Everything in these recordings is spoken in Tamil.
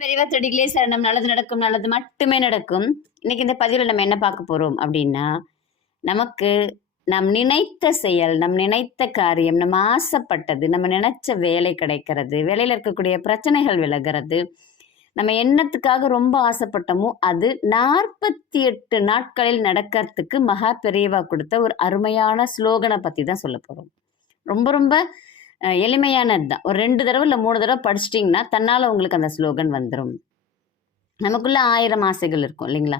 பெரியவா சரணம் நல்லது நடக்கும் நல்லது மட்டுமே நடக்கும். இன்னைக்கு இந்த பதிவில் நம்ம என்ன பார்க்க போறோம் அப்படின்னா நமக்கு நம் நினைத்த செயல் நம் நினைத்த காரியம் நம்ம ஆசைப்பட்டது நம்ம நினைச்ச வேலை கிடைக்கிறது வேலையில் இருக்கக்கூடிய பிரச்சனைகள் விலகிறது நம்ம எண்ணத்துக்காக ரொம்ப ஆசைப்பட்டோமோ அது நாற்பத்தி எட்டு நாட்களில் நடக்கிறதுக்கு மகா பெரியவா கொடுத்த ஒரு அருமையான ஸ்லோகனை பற்றி தான் சொல்ல போகிறோம் ரொம்ப ரொம்ப எளிமையானது தான் ஒரு ரெண்டு தடவை இல்லை மூணு தடவை படிச்சிட்டிங்கன்னா தன்னால் உங்களுக்கு அந்த ஸ்லோகன் வந்துடும் நமக்குள்ள ஆயிரம் ஆசைகள் இருக்கும் இல்லைங்களா?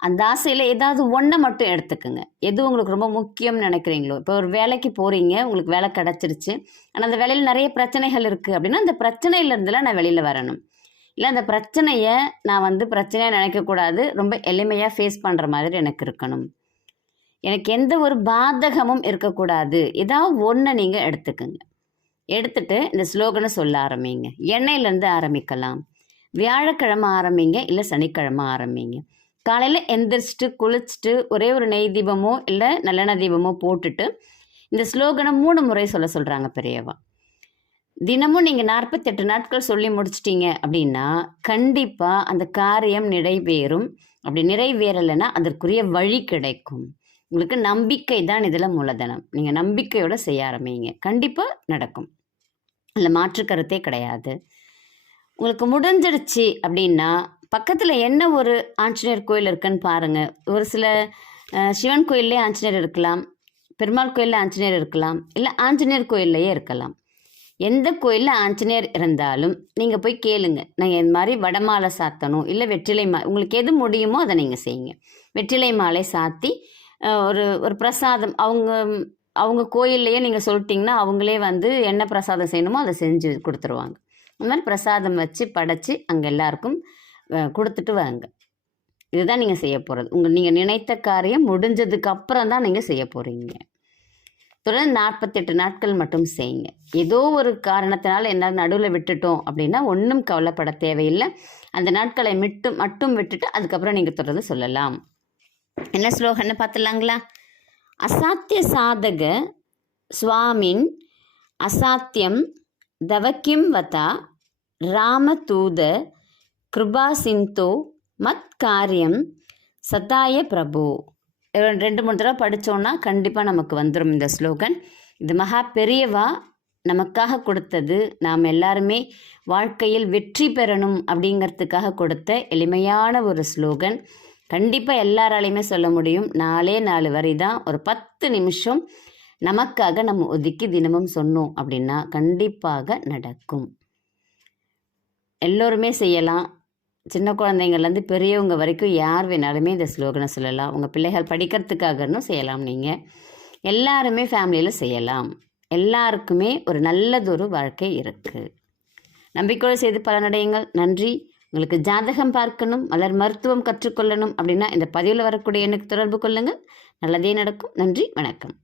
அந்த ஆசையில் ஏதாவது ஒன்றை மட்டும் எடுத்துக்கோங்க. எது உங்களுக்கு ரொம்ப முக்கியம்னு நினைக்கிறீங்களோ? இப்போ ஒரு வேலைக்கு போகிறீங்க உங்களுக்கு வேலை கிடச்சிருச்சு. ஆனால் அந்த வேலையில் நிறைய பிரச்சனைகள் இருக்குது அப்படின்னா அந்த பிரச்சனையிலேருந்துலாம் நான் வெளியில் வரணும். இல்லை அந்த பிரச்சனையை நான் வந்து பிரச்சனையாக நினைக்கக்கூடாது ரொம்ப எளிமையாக ஃபேஸ் பண்ணுற மாதிரி எனக்கு இருக்கணும். எனக்கு எந்த ஒரு பாதகமும் இருக்கக்கூடாது. ஏதாவது ஒன்றை நீங்கள் எடுத்துக்கோங்க. எடுத்துட்டு இந்த ஸ்லோகனை சொல்ல ஆரம்பிங்க. எண்ணெயிலேருந்து ஆரம்பிக்கலாம். வியாழக்கிழமை ஆரம்பிங்க இல்லை சனிக்கிழமை ஆரம்பிங்க. காலையில் எந்திரிச்சிட்டு குளிச்சுட்டு ஒரே ஒரு நெய் தீபமோ இல்லை நல்லெண்ணெய் தீபமோ போட்டுட்டு இந்த ஸ்லோகனை மூணு முறை சொல்ல சொல்கிறாங்க பெரியவா. தினமும் நீங்கள் நாற்பத்தெட்டு நாட்கள் சொல்லி முடிச்சிட்டிங்க அப்படின்னா கண்டிப்பாக அந்த காரியம் நிறைவேறும். அப்படி நிறைவேறலைன்னா அதற்குரிய வழி கிடைக்கும். உங்களுக்கு நம்பிக்கை தான் இதில் மூலதனம். நீங்கள் நம்பிக்கையோடு செய்ய ஆரம்பிங்க. கண்டிப்பாக நடக்கும். அதில் மாற்று கருத்தே கிடையாது. உங்களுக்கு முடிஞ்சிடுச்சு அப்படின்னா பக்கத்தில் என்ன ஒரு ஆஞ்சநேயர் கோயில் இருக்குன்னு பாருங்கள் ஒரு சில சிவன் கோயில்லே ஆஞ்சநேயர் இருக்கலாம் பெருமாள் கோயிலில் ஆஞ்சநேயர் இருக்கலாம் இல்லை ஆஞ்சநேயர் கோயில்லையே இருக்கலாம். எந்த கோயிலில் ஆஞ்சநேயர் இருந்தாலும் நீங்கள் போய் கேளுங்க. நாங்கள் இந்த மாதிரி வடமாலை சாத்தணும் இல்லை வெற்றிலை மா உங்களுக்கு எது முடியுமோ அதை நீங்கள் செய்யுங்க. வெற்றிலை மாலை சாத்தி ஒரு ஒரு பிரசாதம் அவங்க அவங்க கோயில்லையே நீங்கள் சொல்லிட்டீங்கன்னா அவங்களே வந்து என்ன பிரசாதம் செய்யணுமோ அதை செஞ்சு கொடுத்துருவாங்க. அந்த மாதிரி பிரசாதம் வச்சு படைச்சி அங்கே எல்லாருக்கும் கொடுத்துட்டு வாங்க. இதுதான் நீங்கள் செய்ய போகிறது உங்கள் நீங்கள் நினைத்த காரியம் முடிஞ்சதுக்கு அப்புறம் தான் நீங்கள் செய்ய போகிறீங்க தொடர்ந்து நாற்பத்தெட்டு நாட்கள் மட்டும் செய்யுங்க. ஏதோ ஒரு காரணத்தினால என்ன நடுவில் விட்டுட்டோம் அப்படின்னா ஒன்றும் கவலைப்பட தேவையில்லை. அந்த நாட்களை மட்டும் மட்டும் விட்டுட்டு அதுக்கப்புறம் நீங்கள் தொடர்ந்து சொல்லலாம். என்ன ஸ்லோகன்னு பார்த்துலாங்களா அசாத்திய சாதக சுவாமின் அசாத்தியம் தவக்கிம் வதா ராமதூத கிருபா சிந்தோ மத் காரியம் சதாய பிரபு. ரெண்டு மூணு தடவை படித்தோன்னா கண்டிப்பாக நமக்கு வந்துடும் இந்த ஸ்லோகன். இது மகா பெரியவா நமக்காக கொடுத்தது. நாம் எல்லாருமே வாழ்க்கையில் வெற்றி பெறணும் அப்படிங்கிறதுக்காக கொடுத்த எளிமையான ஒரு ஸ்லோகன். கண்டிப்பாக எல்லாராலையுமே சொல்ல முடியும். நாலே நாலு வரி தான். ஒரு பத்து நிமிஷம் நமக்காக நம்ம ஒதுக்கி தினமும் சொன்னோம் அப்படின்னா கண்டிப்பாக நடக்கும். எல்லோருமே செய்யலாம். சின்ன குழந்தைங்கள்லேருந்து பெரியவங்க வரைக்கும் யார் வேணாலுமே இந்த ஸ்லோகனை சொல்லலாம். உங்கள் பிள்ளைகள் படிக்கிறதுக்காகன்னு செய்யலாம் நீங்கள் எல்லாருமே ஃபேமிலியில் செய்யலாம். எல்லாருக்குமே ஒரு நல்லதொரு வாழ்க்கை இருக்குது நம்பிக்கையோடு செய்து பலனடையுங்கள். நன்றி. உங்களுக்கு ஜாதகம் பார்க்கணும் மலர் மருத்துவம் கற்றுக்கொள்ளணும் அப்படின்னா இந்த பதிவில் வரக்கூடிய எனக்கு தொடர்பு கொள்ளுங்கள் நல்லதே நடக்கும். நன்றி வணக்கம்.